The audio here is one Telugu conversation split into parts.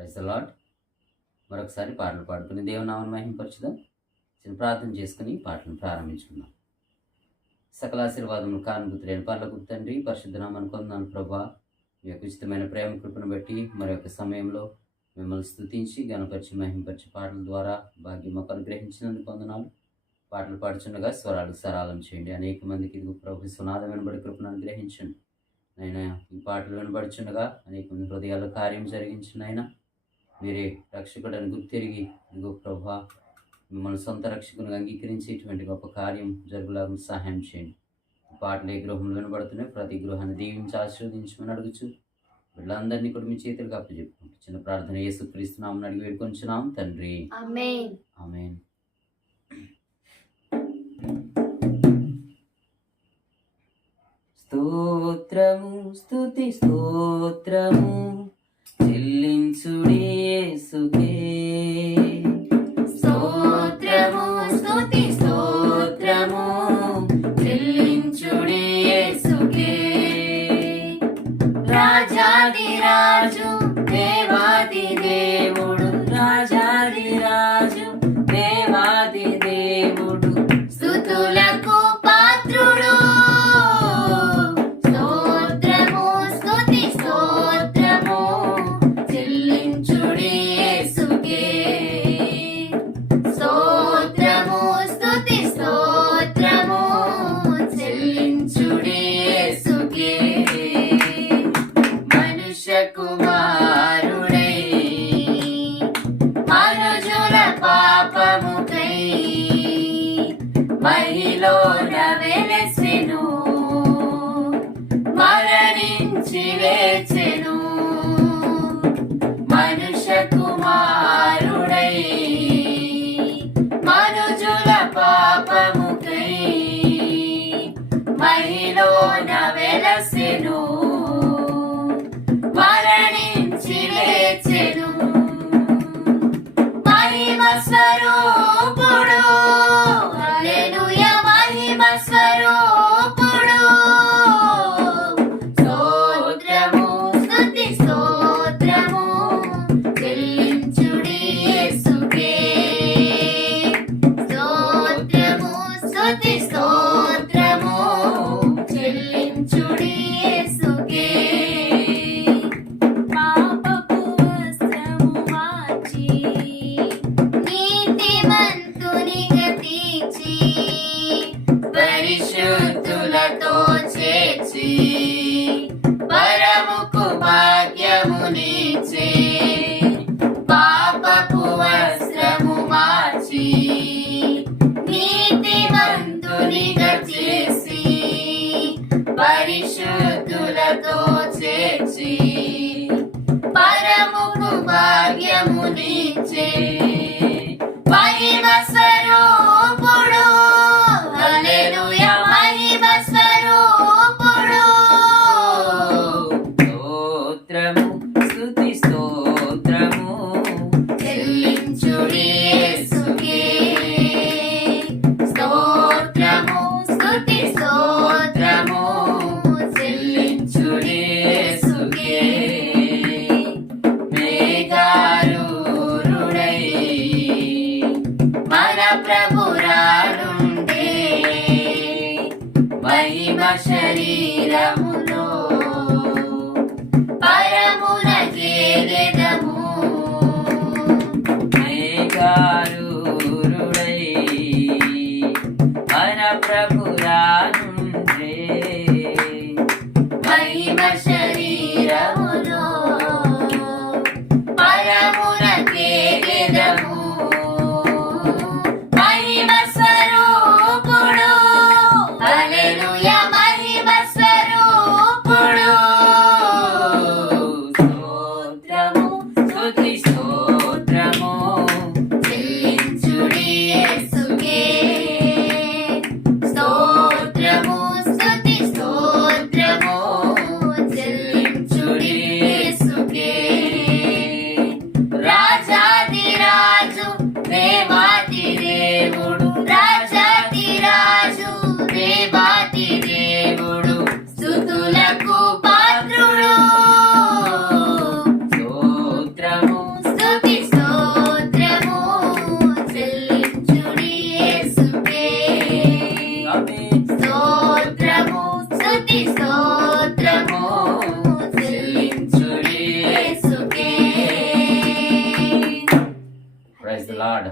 Praise the lord. మరొకసారి పాటలు పాడుకుని దేవునామను మహిమపరచుదాం. చిన్న ప్రార్థన చేసుకుని పాటలను ప్రారంభించుకుందాం. సకల ఆశీర్వాదములు కానుభూతులైన పరలోకపు తండ్రి, పరిశుద్ధ నామమున కొందనాలు ప్రభా. మీ యొక్క ఉచితమైన ప్రేమ కృపను బట్టి మరి యొక్క సమయంలో మిమ్మల్ని స్తుతించి గణపరిచి మహిమపరిచి పాటల ద్వారా భాగ్యం మాకు అనుగ్రహించినందుకు వందనాలు. పాటలు పాడుచుండగా స్వరాలు సరాలం చేయండి. అనేక మందికి ఇది ప్రభు సునాదం వినబడి కృపను అనుగ్రహించండి. అయినా ఈ పాటలు వినబడుచుండగా అనేక మంది హృదయాల్లో కార్యం జరిగించండి. అయినా మీరే రక్షకుడని గుర్తిరిగి ఇదిగో ప్రభా మిమ్మల్ని సొంత రక్షకునిగా అంగీకరించి ఇటువంటి గొప్ప కార్యం జరుగులాగా సహాయం చేయండి. పాటలు ఏ గృహంలో వినబడుతున్నాయి, ప్రతి గృహాన్ని దీవించి ఆశీర్వదించమని అడుగుచు వీళ్ళందరినీ కూడా మీ చేతులకు అప్పచెప్పుకుంటూ చిన్న ప్రార్థన యేసుక్రీస్తు నామమున అడిగి వేడుకొంచున్నాం తండ్రి, ఆమేన్. ఆమేన్. స్తోత్రము స్తుతి స్తోత్రము చెల్లించుడి యేసుకే. స్తోత్రము స్తుతి స్తోత్రము చెల్లించుడి యేసుకే. రాజాది రాజు దేవాది దేవుడు, రాజాది రాజు దేవాది దేవుడు, స్తుతులకు పాత్రుడు. స్తోత్రము స్తుతి స్తోత్రము చెల్లించుడి యేసుకే. స్తోత్రము స్తుతి స్తోత్రము చెల్లించుడి యేసుకే. మనుష్య కుమారుడై మనుజుల పాపముకై మహిలోన వెలసెను, మరణించి లేచెను. మనుష్య కుమారుడై మనుజుల పాపముకై మహిలోన వెలసెను, మరణించి లేచెను. మహిమ స్వరూపుడు, హల్లెలూయా మహిమ స్వరూపుడు. స్తోత్రము స్తుతి స్తోత్రము చెల్లించుడి యేసుకే. స్తోత్రము స్తుతి స్తోత్రము చెల్లించుడి యేసుకే. పాపపు వస్త్రము మార్చి నీతిమంతునిగా తీర్చి పరిశుద్ధులతో చేర్చి పరముకు భాగ్యమునిచ్చే. పాపపు వస్త్రము మార్చి నీతిమంతునిగా చేసి పరిశుద్ధులతో చేర్చి పరముకు భాగ్యమునిచ్చే. మహిమ స్వరూపుడు, హల్లెలూయా మహిమ స్వరూపుడు. స్తోత్రము స్తుతి స్తోత్రము చెల్లించుడి యేసుకే. స్తోత్రము స్తుతి స్తోత్రము చెల్లించుడి యేసుకే. మేఘారూఢై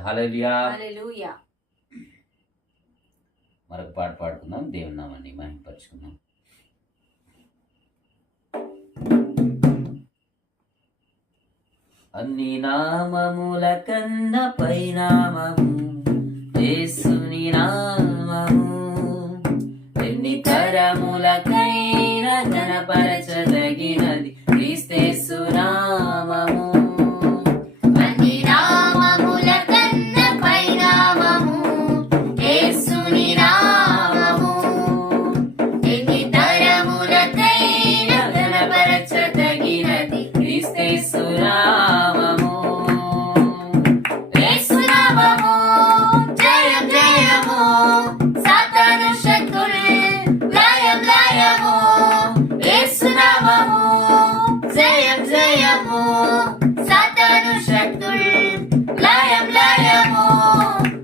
హల్లెలూయా. హల్లెలూయా. మరొక పాట పాడుకుందాం, దేవుని నామాన్ని మహిమపరుచుకుందాం. అన్ని నామముల కన్న పైనామము యేసుని నామము, ఎన్ని తరములకైనా ఘనపరచదగినది క్రీస్తేసు నామము. అన్ని నామముల కన్న పైనామము యేసుని నామము, ఎన్ని తరములకైనా ఘనపరచదగినది క్రీస్తేసు నామము. యేసు నామము జయం జయము, సాతాను శక్తులు లయం లయము. యేసు నామము జయం జయము, సాతాను శక్తులు లయం లయము.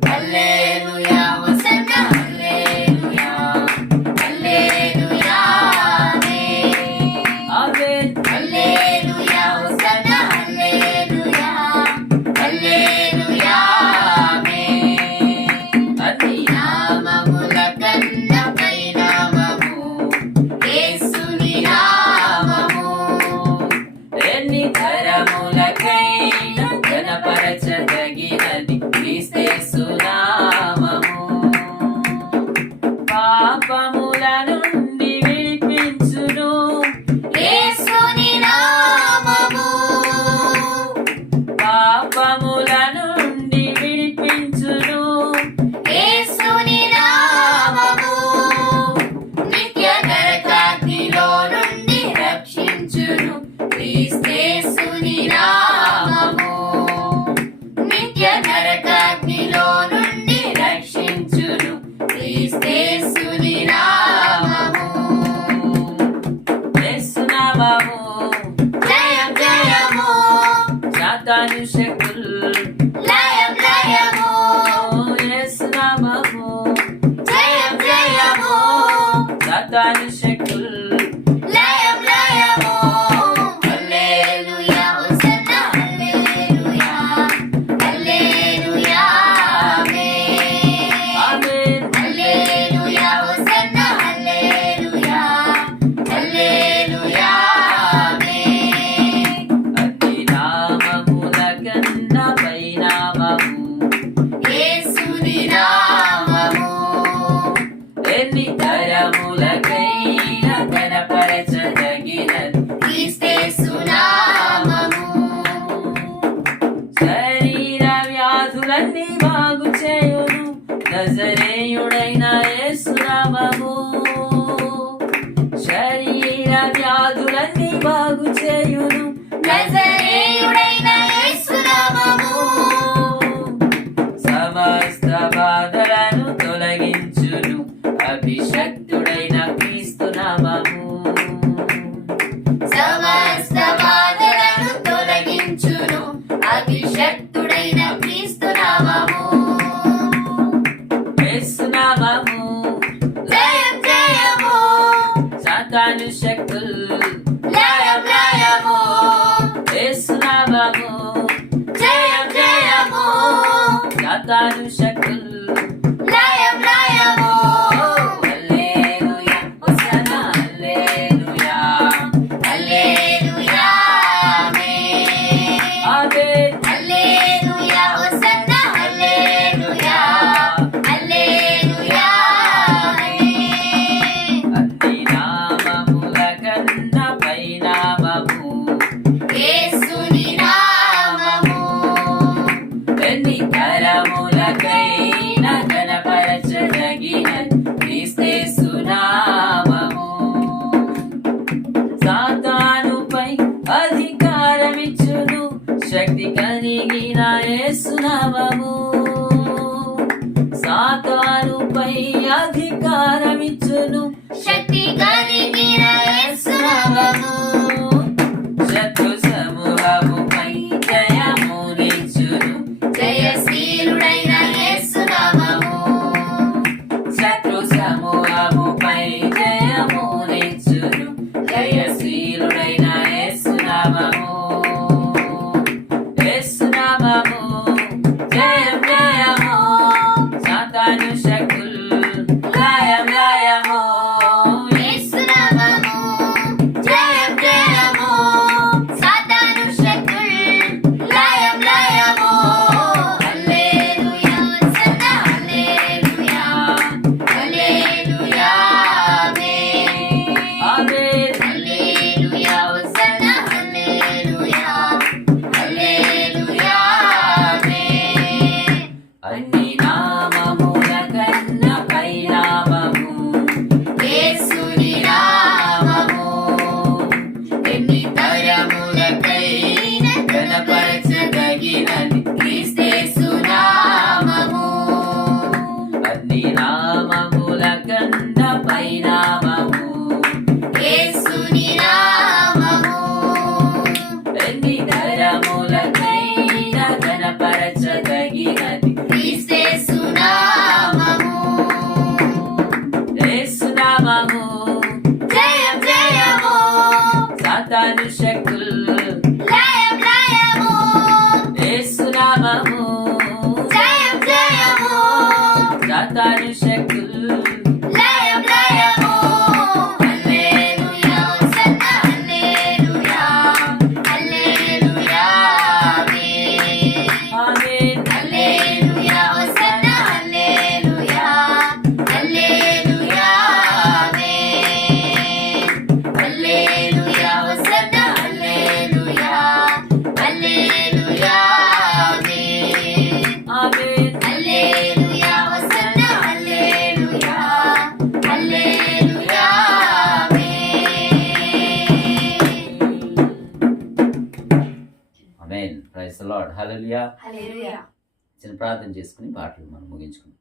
హల్లెలూయా హోసన్నా హల్లెలూయా, హల్లెలూయా ఆమేన్. హల్లెలూయా హోసన్నా హల్లెలూయా, హల్లెలూయా అన్ని నామముల కన్న పైనామము యేసుని నామము, ఎన్ని తరములకైనా ఘనపరచదగినది క్రీస్తేసు నామము. పాపముల నుండి విడిపించును యేసుని నామము, పాపముల నుండి విడిపించును యేసుని నామము. నిత్య నరకాగ్నిలో నుండి రక్షించును క్రీస్తేసుని నామము, నిత్య నరకాగ్నిలో నుండి రక్షించును క్రీస్తేసుని నామము. యేసు నామము జయం జయము, సాతాను శక్తులు లయం లయము. యేసు నామము జయం జయము, సాతాను శక్తులు లయం లయము. హల్లెలూయా హోసన్నా హల్లెలూయా, హల్లెలూయా ఆమేన్. హల్లెలూయా హోసన్నా హల్లెలూయా, హల్లెలూయా అన్ని నామముల కన్న పైనామము యేసుని నామము, ఎన్ని తరములకైనా ఘనపరచదగినది క్రీస్తేసు నామము. శరీర వ్యాధులన్నీ బాగు చేయును నజరేయుడైన యేసు నామము. శరీర వ్యాధులన్నీ బాగు చేయును నజరేయుడైన యేసు నామము, సమస్త బాధలను తొలగించును అభిషక్తుడైన క్రీస్తు నామము. సమస్త బాధలను తొలగించును అభిషక్తుడైన క్రీస్తు నామము. యేసు నామము జయం జయము, సాతాను శక్తులు లయం లయము. యేసు నామము జయం జయము, సాతాను శక్తులు లయం లయము. హల్లెలూయా హోసన్నా హల్లెలూయా, హల్లెలూయా ఆమేన్. హల్లెలూయా హోసన్నా హల్లెలూయా, హల్లెలూయా. అన్ని నామముల కన్న పైనామము యేసుని నామము, ఎన్ని తరములకైనా ఘనపరచదగినది క్రీస్తేసు నామము. సాతానుపై అధికారమిచ్చును శక్తి కలిగిన యేసు నామము. సాతానుపై అధికారమిచ్చును శక్తి కలిగిన యేసు నామము. శత్రు సమూహముపై జయమునిచ్చును జయశీలుడైన యేసు నామము, శత్రు సమూహముపై జయమునిచ్చును జయశీలుడైన యేసు నామము. యేసు నామము జయం ఆమేన్. Praise the Lord. హల్లెలూయా. హల్లెలూయా. చిన్న ప్రార్థన చేసుకుని పాటలు మనం ముగించుకుందాం.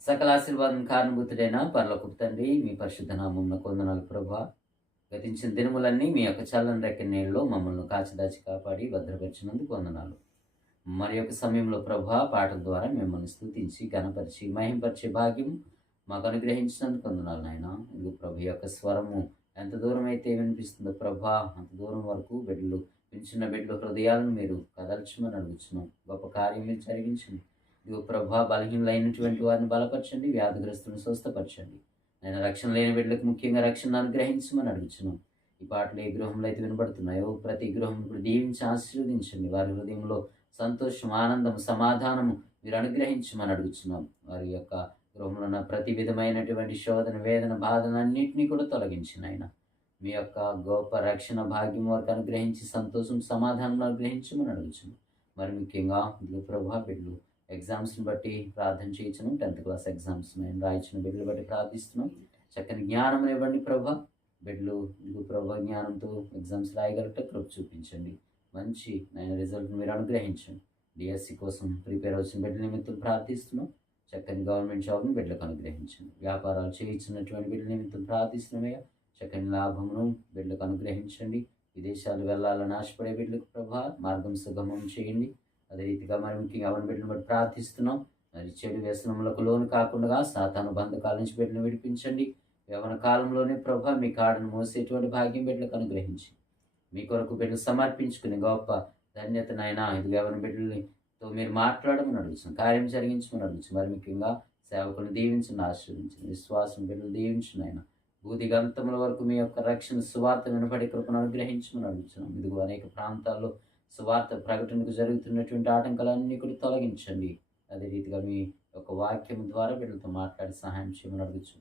సకల ఆశీర్వాదం కారణభూతుడైన పరలోకపు తండ్రి, మీ పరిశుద్ధ నామమున వందనాలు ప్రభువా. గతించిన దినములన్నీ మీ యొక్క చల్లని రెక్క నీళ్ళలో మమ్మల్ని కాచిదాచి కాపాడి భద్రపరిచినందుకు వందనాలు. మరి యొక్క సమయంలో ప్రభువా, పాటల ద్వారా మిమ్మల్ని స్తుతించి ఘనపరిచి మహింపరిచే భాగ్యం మాకు అనుగ్రహించినందుకు వందనాలు నాయన. ఇదిగో ప్రభు యొక్క స్వరము ఎంత దూరం అయితే వినిపిస్తుందో ప్రభా, అంత దూరం వరకు బిడ్డలు వింటున్న బిడ్డల హృదయాలను మీరు కదల్చమని అడుగుతున్నాం. గొప్ప కార్యం మీరు జరిగించండి. ఇదిగో ప్రభా, బలహీనలైనటువంటి వారిని బలపరచండి, వ్యాధిగ్రస్తులను స్వస్థపరచండి. నేను రక్షణ లేని బిడ్డలకు ముఖ్యంగా రక్షణ అనుగ్రహించమని అడుగుతున్నాం. ఈ పాటలు ఏ గృహంలో అయితే వినబడుతున్నాయో ప్రతి గృహం ఇప్పుడు దీవించి ఆశీర్వదించండి. వారి హృదయంలో సంతోషం, ఆనందం, సమాధానము మీరు అనుగ్రహించమని అడుగుతున్నాం. వారి యొక్క గృహంలో ఉన్న ప్రతి విధమైనటువంటి శోధన, వేదన, బాధనన్నింటినీ కూడా తొలగించిన ఆయన మీ యొక్క గొప్ప రక్షణ భాగ్యం వారికి అనుగ్రహించి సంతోషం, సమాధానం అనుగ్రహించమని అడుగుతున్నాం. మరి ముఖ్యంగా ఇదిగో ప్రభా, బిడ్డలు ఎగ్జామ్స్ని బట్టి ప్రార్థన చేయించడం, 10th క్లాస్ ఎగ్జామ్స్ నేను రాయించిన బిడ్డలు బట్టి ప్రార్థిస్తున్నాం. చక్కని జ్ఞానం ఇవ్వండి ప్రభా. బిడ్డలు ఇదిగో ప్రభా జ్ఞానంతో ఎగ్జామ్స్ రాయగలట కృప చూపించండి. మంచి నేను రిజల్ట్ మీరు అనుగ్రహించండి. డిఎస్సి కోసం ప్రిపేర్ అవుతున్న బిడ్డల నిమిత్తం ప్రార్థిస్తున్నాం. చక్కని గవర్నమెంట్ జాబ్ని బిడ్డలకు అనుగ్రహించండి. వ్యాపారాలు చేయించినటువంటి బిడ్డల నిమిత్తం ప్రార్థిస్తున్నామయ్యా. చక్కని లాభమును బిడ్డలకు అనుగ్రహించండి. విదేశాలు వెళ్ళాలని ఆశపడే బిడ్డలకు ప్రభా మార్గం సుగమం చేయండి. అదే రీతిగా మరి ముఖ్యంగా అవన్న బిడ్డలను బట్టి ప్రార్థిస్తున్నాం. మరి చెడు వ్యసనములకు లోను కాకుండా సాతాను బంధకాల నుంచి బిడ్డను విడిపించండి. యవ్వన కాలంలోనే ప్రభా మీ కాడను మోసేటువంటి భాగ్యం బిడ్డలకు అనుగ్రహించి మీ కొరకు బిడ్డలు సమర్పించుకుని గొప్ప ధన్యత నాయనా. ఇది యవ్వన బిడ్డలతో మీరు మాట్లాడమని అడుగుతున్నాం, కార్యం జరిగించమని అడుగుతున్నాం. మరి ముఖ్యంగా సేవకులను దీవించండి, ఆశీర్వదించండి. విశ్వాసం బిడ్డలు దీవించండి ఆయన. భూదిగంతముల వరకు మీ యొక్క రక్షణ సువార్త వినపడి కృపను అనుగ్రహించమని అడుగుతున్నాం. ఇదిగో అనేక ప్రాంతాల్లో సువార్త ప్రకటనకు జరుగుతున్నటువంటి ఆటంకాలన్నీ కూడా తొలగించండి. అదే రీతిగా మీ యొక్క వాక్యం ద్వారా బిడ్డలతో మాట్లాడి సహాయం చేయమని అడుగుచు.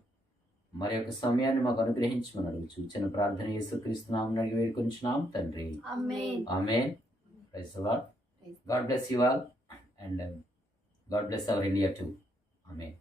మరి యొక్క సమయాన్ని మాకు అనుగ్రహించమని అడుగుచు. చిన్న ప్రార్థన యేసుక్రీస్తు నామమున అడిగి వేడుకొంచున్నాం తండ్రి. ఆమేన్. ఆమేన్. Praise the Lord. God bless you all and God bless our India too. Amen.